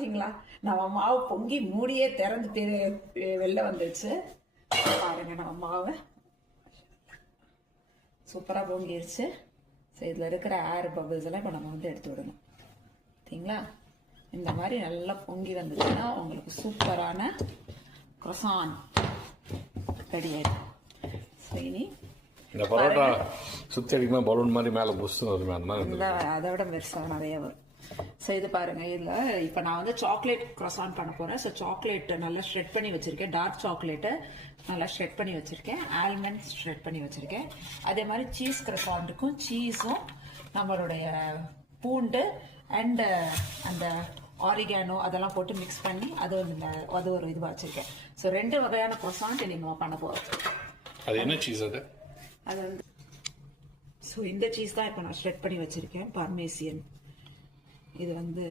பார்த்தீங்களா நம்ம மாவு பொங்கி மூடியே திறந்து வெளில வந்துடுச்சு. பாருங்க நம்ம மாவை சூப்பராக பொங்கிடுச்சு. ஸோ இதில் இருக்கிற ஏர் பபிள்ஸ் எல்லாம் இப்போ நம்ம வந்து எடுத்து விடணும். பார்த்தீங்களா, இந்த மாதிரி நல்லா பொங்கி வந்துச்சுன்னா உங்களுக்கு சூப்பரான croissant ரெடி ஆயிடும். ஸோ இனி இந்த பரோட்டா சுற்றி அடிக்குமா பலூன் மாதிரி மேலே புஷ் வருமே, அந்த மாதிரி இல்லை, அதை விட பெருசாக நிறைய வரும். ஸோ இது பாருங்க, இதில் இப்போ நான் வந்து சாக்லேட் croissant பண்ண போகிறேன். ஸோ சாக்லேட் நல்லா ஷ்ரெட் பண்ணி வச்சுருக்கேன். டார்க் சாக்லேட்டை நல்லா ஷ்ரெட் பண்ணி வச்சுருக்கேன். ஆல்மண்ட் ஷ்ரெட் பண்ணி வச்சுருக்கேன். அதே மாதிரி சீஸ் croissantக்கும் சீஸும் நம்மளுடைய பூண்டு அண்ட் அந்த ஆரிகானோ அதெல்லாம் போட்டு மிக்ஸ் பண்ணி அது ஒரு இதுவாக வச்சுருக்கேன். ஸோ 2 வகையான croissant நம்ம பண்ண போகிறோம். அது என்ன சீஸ் அது வந்து ஸோ இந்த சீஸ் தான் இப்போ நான் ஷ்ரெட் பண்ணி வச்சுருக்கேன், பார்மேசியன். இது வந்து